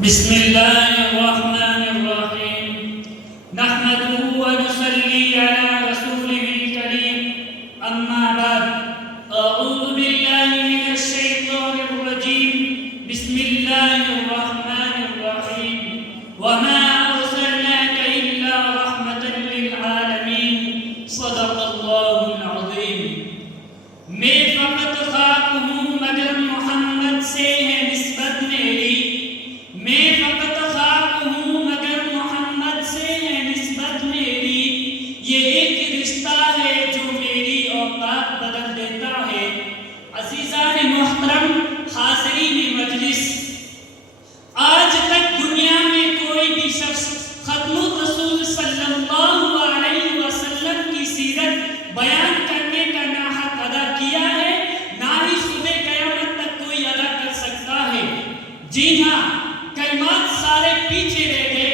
بسم اللہ الرحمن الرحیم نحمده ونصلی علی رسوله الکریم اما بعد اعوذ باللہ من الشیطان الرجیم بسم اللہ الرحمن الرحیم وما ارسلناک الا رحمتا للعالمین صدق اللہ العظیم۔ میں فقط خاک ہوں مگر محمد سے ہے نسبت میری، میں فقط خاک ہوں مگر محمد سے ہے نسبت میری، یہ ایک رشتہ ہے جو میری اوقات بدل دیتا ہے۔ عزیزان محترم، حاضرین مجلس، آج تک دنیا میں کوئی بھی شخص ختم الرسول صلی اللہ علیہ وسلم کی سیرت بیان کرنے کا نہ حق ادا کیا ہے، نہ ہی صبح قیامت تک کوئی ادا کر سکتا ہے۔ جی ہاں، کلمات سارے پیچھے رہ گئے،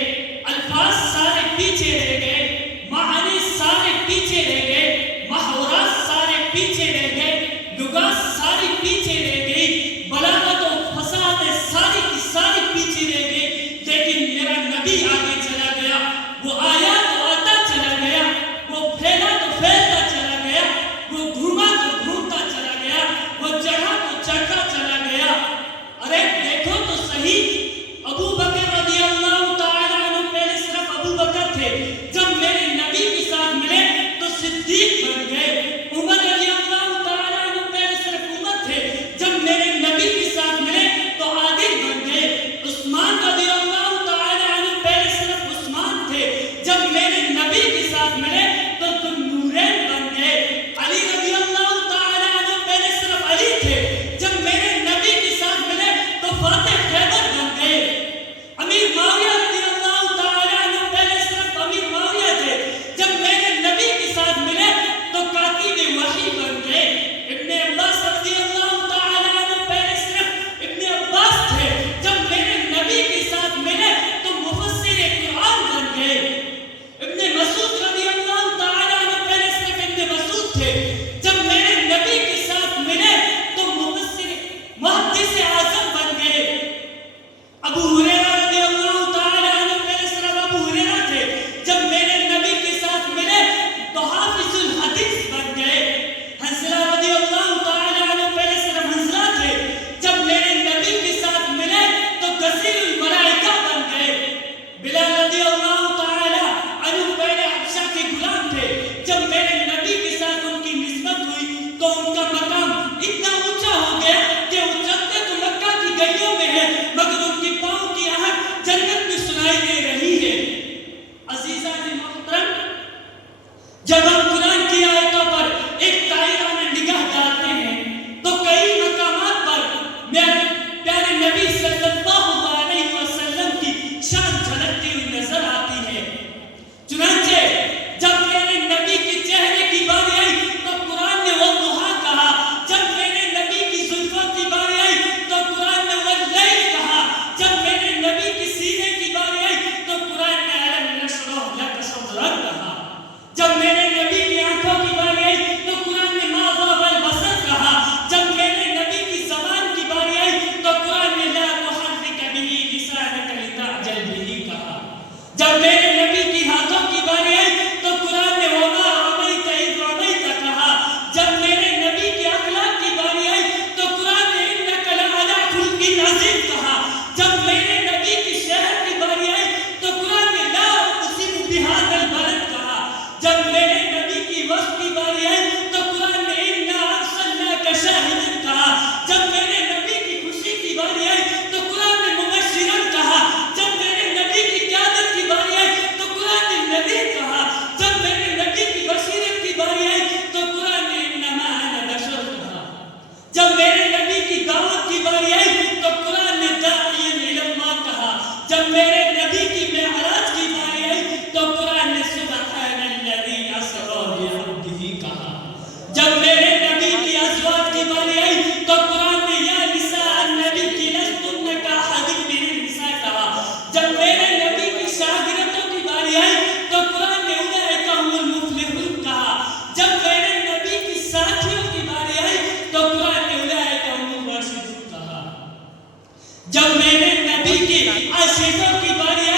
الفاظ سارے پیچھے رہ گئے، معنی سارے پیچھے رہ گئے، محاورات سارے پیچھے رہ گئے، لغات ساری پیچھے رہ گئی، بلاغت و فصاحت ساری کی ساری پیچھے رہ گئی، لیکن میرا نبی آگے چلا گیا، وہ آیا تو آتا چلا گیا، وہ پھیلا تو پھیلتا چلا گیا، وہ گھوما تو گھومتا چلا گیا، وہ چڑھا تو چڑھتا چلا گیا۔ ارے دیکھو تو صحیح، ابو بکر رضی اللہ تعالیٰ عنہ پہلے صرف ابو بکر تھے، جب میرے نبی کے ساتھ ملے تو صدیق بن گئے۔ عمر رضی اللہ تعالیٰ عنہ پہلے صرف عمر تھے، جب میرے نبی کے ساتھ ملے تو عادل بن گئے۔ عثمان رضی اللہ تعالیٰ عنہ پہلے صرف عثمان تھے، جب میرے نبی کے ساتھ ملے تو نورین بن گئے۔ علی رضی اللہ تعالیٰ عنہ پہلے صرف علی تھے، جب میرے نبی کے ساتھ ملے تو فاتح خیبر بن گئے۔ امیر معاویہ رضی اللہ تعالیٰ عنہ پہلے صرف امیر معاویہ تھے، جب میرے نبی کے ساتھ ملے تو کاتب وحی بن گئے۔ ابن عباس رضی اللہ تعالیٰ عنہ پہلے صرف ابن عباس تھے، جب میرے نبی کے ساتھ ملے تو مفسر قرآن بن گئے۔ ابن مسعود رضی اللہ تعالیٰ عنہ پہلے صرف ابن مسعود تھے، جب میرے نبی کے ساتھ ملے تو مفسر محدث اعظم بن گئے۔ ابو ہریرہ رضی اللہ تعالیٰ عنہ پہلے صرف ابو ہریرہ تھے، جب میرے نبی کے ساتھ ملے تو حافظ الحدیث بن گئے۔ حنظلہ رضی اللہ تعالیٰ عنہ پہلے صرف حنظلہ تھے، جب میرے نبی کے ساتھ ملے تو غسیل الملائکہ بن گئے۔ بلال رضی اللہ تعالیٰ عنہ پہلے حبشہ کے غلام تھے، جب میرے نبی کے ساتھ ان کی نسبت ہوئی تو ان کا مقام اتنا اونچا ہو گیا کہ وہ چلتے تو مکہ کی گلیوں میں ہے مگر ان کے پاؤں کی آہٹ جنت میں سنائی دے رہی ہے۔ عزیزان محترم، جب ہم قرآن کی آیتوں پر ایک دائرہ میں نگاہ ڈالتے ہیں تو کئی مقامات پر میرے پیارے نبی صلی اللہ علیہ وسلم کی شان جھلکتی ہوئی نظر آتی ہے۔ چنانچہ جب میرے نبی کے چہرے کی باری آئی تو قرآن نے والضحیٰ کہا، جب میرے نبی کی زلفوں کی باری آئی تو قرآن نے واللیل کہا، جب میرے نبی کی سینے کی باری آئی تو قرآن نے الم نشرح لک صدرک کہا، جب میرے نبی کی آنکھوں کی باری آئی تو قرآن نے ما ضاغ البصر کہا، جب میرے نبی کی زبان کی باری آئی تو قرآن نے لا تحرک بہ لسانک لتعجل بہ کہا، جب میرے نبی کی ہاتھوں کی باری آئی تو قرآن نے وما رمیت اذ رمیت کہا، جب میرے نبی کی اخلاق کی باری آئی تو قرآن نے انک لعلی خلق عظیم کہا، جب میرے نبی کی شہر کی باری آئی تو قرآن نے لا اقسم بہذا البلد کہا، جب میرے نبی کی وصف کی باری آئی تو قرآن نے انا ارسلناک شاہدا کہا، جب میرے نبی کی خوشی کی باری آئی تو قرآن نے مبشرا کہا، جب میرے نبی کی قیادت کی باری آئی تو قرآن نے نذیر کہا، جب میرے نبی کی بصیرت کی باری آئی تو قرآن نے انما انا بشر کہا، جب میرے نبی کی دعوت کی باری آئی تو قرآن نے داعیا الی اللہ کہا، جب میرے نبی کی معراج کی باری آئی تو قرآن نے سبحان الذی اسری بعبدہ کہا، جب میرے نبی کی ازواج کی باری آئی تو قرآن نے یا نساء النبی لستن کاحد من النساء کہا، جب میرے نبی کی شاگردوں کی باری آئی تو قرآن نے اولئک هم المفلحون کہا، جب میرے نبی کی ساتھیوں کی باری آئی تو قرآن نے اولئک هم الراشدون کہا، جب میرے نبی کی عزیزوں کی باری